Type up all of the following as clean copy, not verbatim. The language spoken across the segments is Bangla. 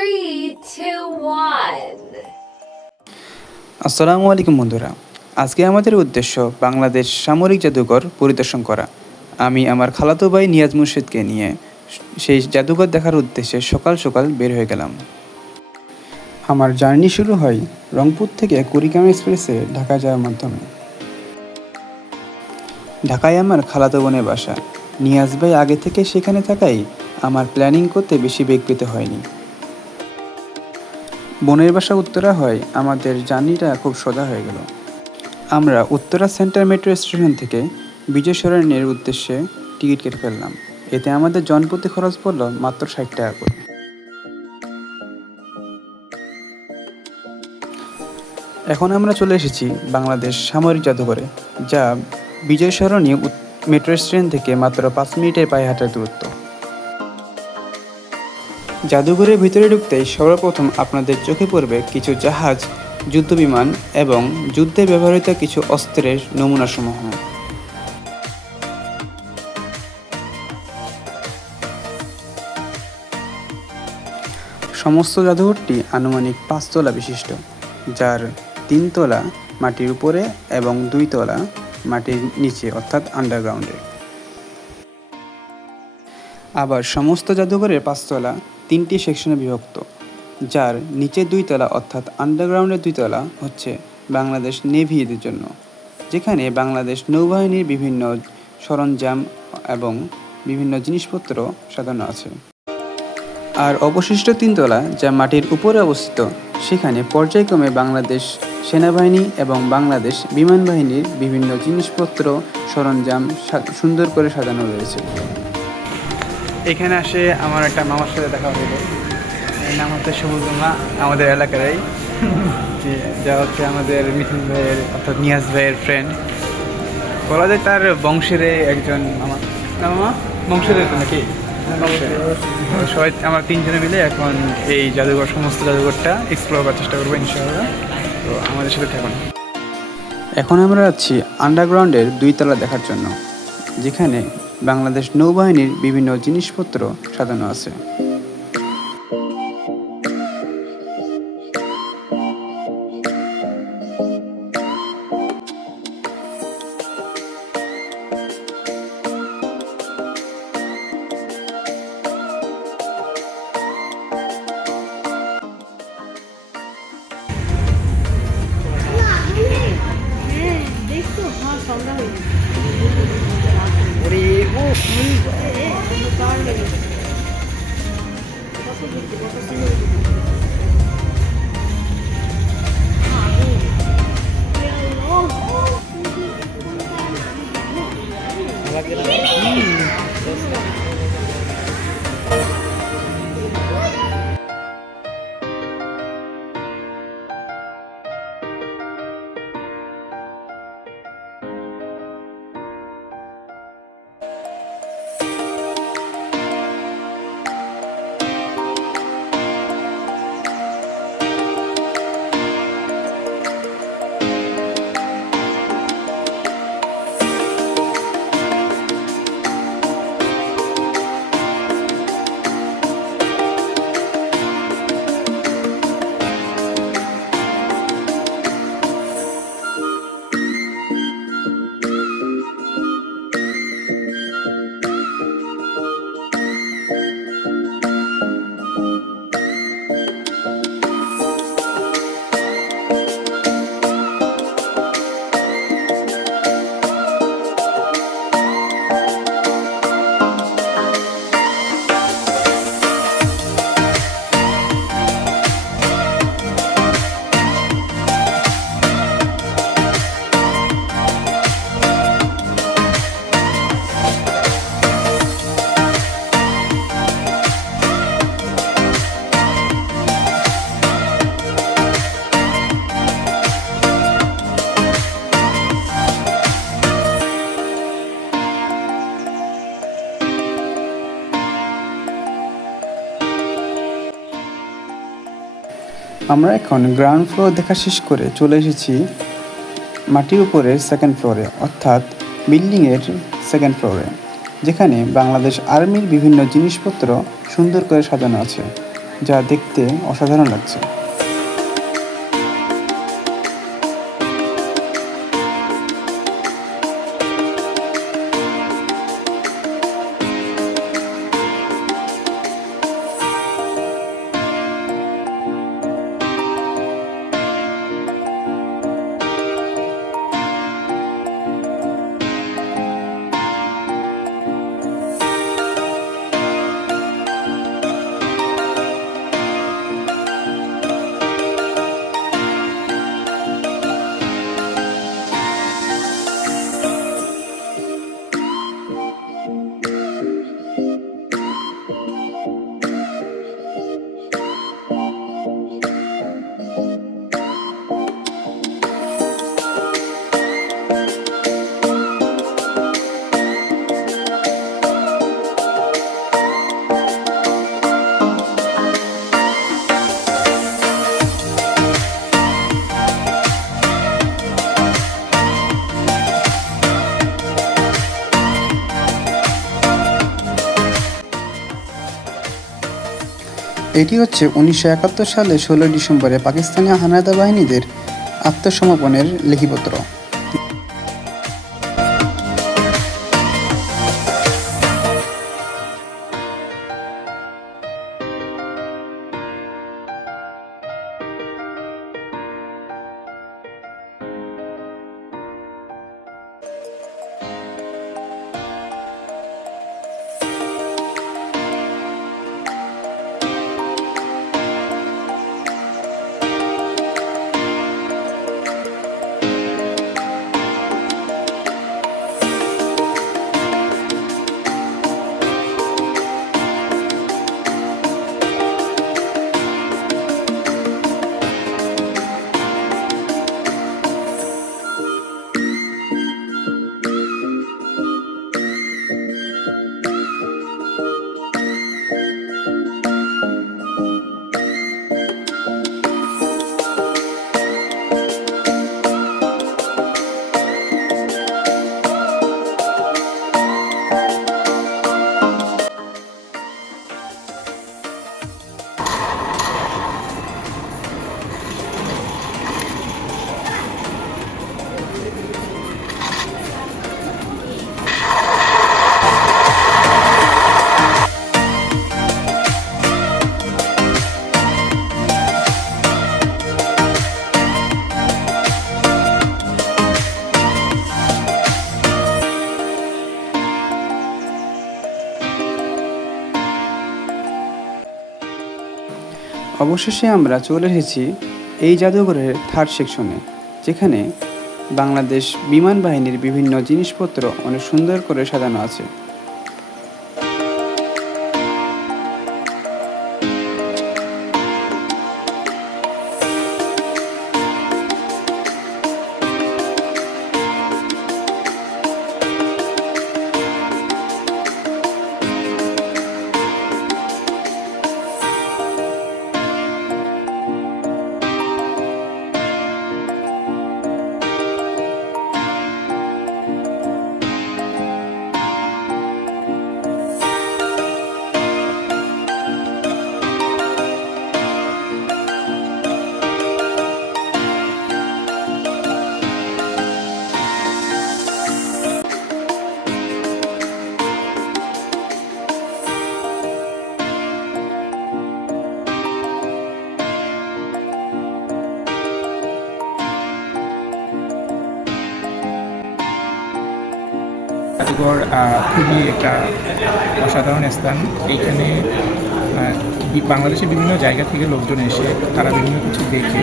Three, two, one. আসসালামু আলাইকুম বন্ধুরা। আজকে আমাদের উদ্দেশ্য বাংলাদেশ সামরিক জাদুঘর পরিদর্শন করা। আমি আমার খালাতো ভাই নিয়াজ মুর্শিদকে নিয়ে সেই জাদুঘর দেখার উদ্দেশ্যে সকাল সকাল বের হয়ে গেলাম। আমার জার্নি শুরু হয় রংপুর থেকে কুড়িগ্রাম এক্সপ্রেসে ঢাকা যাওয়ার মাধ্যমে। ঢাকায় আমার খালাতো বোনের বাসা। নিয়াজ ভাই আগে থেকে সেখানে থাকাই আমার প্ল্যানিং করতে বেশি বেগ পেতে হয়নি। বোনের বাসা উত্তরা হয় আমাদের জার্নিটা খুব সোজা হয়ে গেল। আমরা উত্তরা সেন্টার মেট্রো স্টেশন থেকে বিজয় সরণির উদ্দেশ্যে টিকিট কেটে ফেললাম। এতে আমাদের জনপ্রতি খরচ পড়ল মাত্র ৬০ টাকা করে। এখন আমরা চলে এসেছি বাংলাদেশ সামরিক জাদুঘরে, যা বিজয় সরণি মেট্রো স্টেশন থেকে মাত্র ৫ মিনিটের পায়ে হাঁটার দূরত্ব। জাদুঘরের ভিতরে ঢুকতেই সর্বপ্রথম আপনাদের চোখে পড়বে কিছু জাহাজ, যুদ্ধবিমান এবং যুদ্ধে ব্যবহৃত কিছু অস্ত্রের নমুনাসমূহ। সমস্ত জাদুঘরটি আনুমানিক ৫ তলা বিশিষ্ট, যার ৩ তলা মাটির উপরে এবং ২ তলা মাটির নিচে অর্থাৎ আন্ডারগ্রাউন্ডে। আবার সমস্ত জাদুঘরের ৫ তলা ৩টি সেকশনে বিভক্ত, যার নিচে ২ তলা অর্থাৎ আন্ডারগ্রাউন্ডের ২ তলা হচ্ছে বাংলাদেশ নেভিদের জন্য, যেখানে বাংলাদেশ নৌবাহিনীর বিভিন্ন সরঞ্জাম এবং বিভিন্ন জিনিসপত্র সাজানো আছে। আর অবশিষ্ট ৩ তলা, যা মাটির উপরে অবস্থিত, সেখানে পর্যায়ক্রমে বাংলাদেশ সেনাবাহিনী এবং বাংলাদেশ বিমান বাহিনীর বিভিন্ন জিনিসপত্র সরঞ্জাম সুন্দর করে সাজানো রয়েছে। এখানে আসে আমার একটা মামার সাথে দেখা হলো। এর নাম হচ্ছে সবুজ মামা, আমাদের এলাকারই, যা হচ্ছে আমাদের মিথুন ভাইয়ের অর্থাৎ নিয়াজ ভাইয়ের ফ্রেন্ড। বলা যায় তার বংশের একজন মামা। না মামা, বংশের নাকি? সবাই আমরা ৩ জনে মিলে এখন এই জাদুঘর, সমস্ত জাদুঘরটা এক্সপ্লোর করার চেষ্টা করবো ইনশাআল্লাহ। তো আমাদের সাথে থাকুন। এখন আমরা যাচ্ছি আন্ডারগ্রাউন্ডের ২ তলা দেখার জন্য, যেখানে বাংলাদেশ নৌবাহিনীর বিভিন্ন জিনিসপত্র সাজানো আছে। আমরা এখন গ্রাউন্ড ফ্লোর দেখা শেষ করে চলে এসেছি মাটির উপরে সেকেন্ড ফ্লোরে, অর্থাৎ বিল্ডিংয়ের সেকেন্ড ফ্লোরে, যেখানে বাংলাদেশ আর্মির বিভিন্ন জিনিসপত্র সুন্দর করে সাজানো আছে। যা দেখতে অসাধারণ লাগছে। এটি হচ্ছে 1971 সালে 16 ডিসেম্বরে পাকিস্তানি হানাদার বাহিনীদের আত্মসমর্পণের লিখিতপত্র। অবশেষে আমরা চলে এসেছি এই জাদুঘরের থার্ড সেকশনে, যেখানে বাংলাদেশ বিমান বাহিনীর বিভিন্ন জিনিসপত্র অনেক সুন্দর করে সাজানো আছে। জাদুঘর খুবই একটা অসাধারণ স্থান। এইখানে বাংলাদেশের বিভিন্ন জায়গা থেকে লোকজন এসে তারা বিভিন্ন কিছু দেখে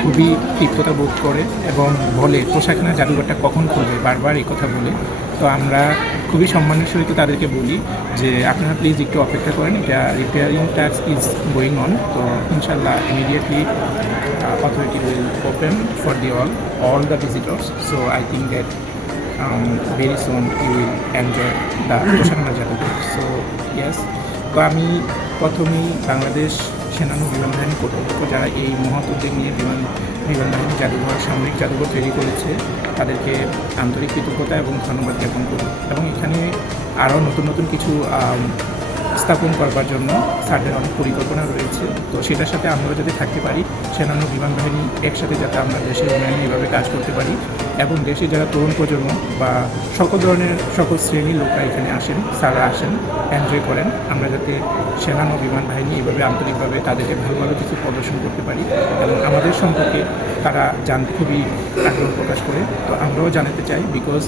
খুবই তৃপ্ততা বোধ করে এবং বলে পোশাকখানা জাদুঘরটা কখন খুলবে, বারবার এই কথা বলে। তো আমরা খুবই সম্মানের সহিত তাদেরকে বলি যে আপনারা প্লিজ একটু অপেক্ষা করেন, এটা repairing task is going on. তো ইনশাল্লাহ immediately authority will open for all the visitors. So I think that very soon you will enjoy the পোশাকখানা জাদুঘর. So yes, তো আমি প্রথমেই বাংলাদেশ সেনানৌ বিমান বাহিনী কর্তৃপক্ষ যারা এই মহৎ উদ্যোগ নিয়ে বিমান বাহিনী জাদুঘর সামরিক জাদুঘর তৈরি করেছে তাদেরকে আন্তরিক কৃতজ্ঞতা এবং ধন্যবাদ জ্ঞাপন করি। এবং এখানে আরও নতুন নতুন কিছু স্থাপন করবার জন্য স্যারদের অনেক পরিকল্পনা রয়েছে। তো সেটার সাথে আমরাও যাতে থাকতে পারি, সেনান্য বিমান বাহিনী একসাথে যাতে আমরা দেশের উন্নয়নে এভাবে কাজ করতে পারি এবং দেশে যারা তরুণ প্রজন্ম বা সকল শ্রেণীর লোকরা এখানে আসেন, স্যাররা আসেন, এনজয় করেন, আমরা যাতে সেনান্য বিমান বাহিনী এভাবে আন্তরিকভাবে তাদেরকে ভালো ভালো কিছু প্রদর্শন করতে পারি এবং আমাদের সম্পর্কে তারা জানতে খুবই আগ্রহ প্রকাশ করে। তো আমরাও জানাতে চাই, বিকজ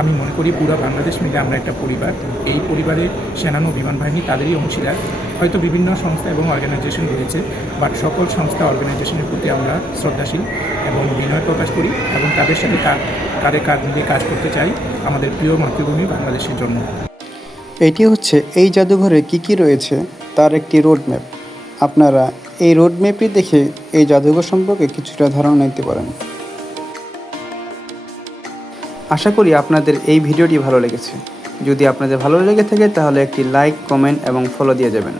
আমি মনে করি পুরো বাংলাদেশ মিলে আমরা একটা পরিবার। এই পরিবারে সেনান্য বিমান বাহিনী তাদেরই অংশীদার। হয়তো বিভিন্ন সংস্থা এবং অর্গানাইজেশন রয়েছে, বাট সকল সংস্থা অর্গানাইজেশনের প্রতি আমরা শ্রদ্ধাশীল এবং বিনয় প্রকাশ করি এবং তাদের সাথে কাঁধে কাঁধ মিলিয়ে কাজ করতে চাই আমাদের প্রিয় মাতৃভূমি বাংলাদেশের জন্য। এটি হচ্ছে এই জাদুঘরে কি কি রয়েছে তার একটি রোড ম্যাপ। আপনারা এই রোড ম্যাপটি দেখে এই জাদুঘর সম্পর্কে কিছুটা ধারণা নিতে পারেন। আশা করি আপনাদের এই ভিডিওটি ভালো লেগেছে। যদি আপনাদের ভালো লেগে থাকে তাহলে একটি লাইক, কমেন্ট এবং ফলো দিয়ে যাবেন।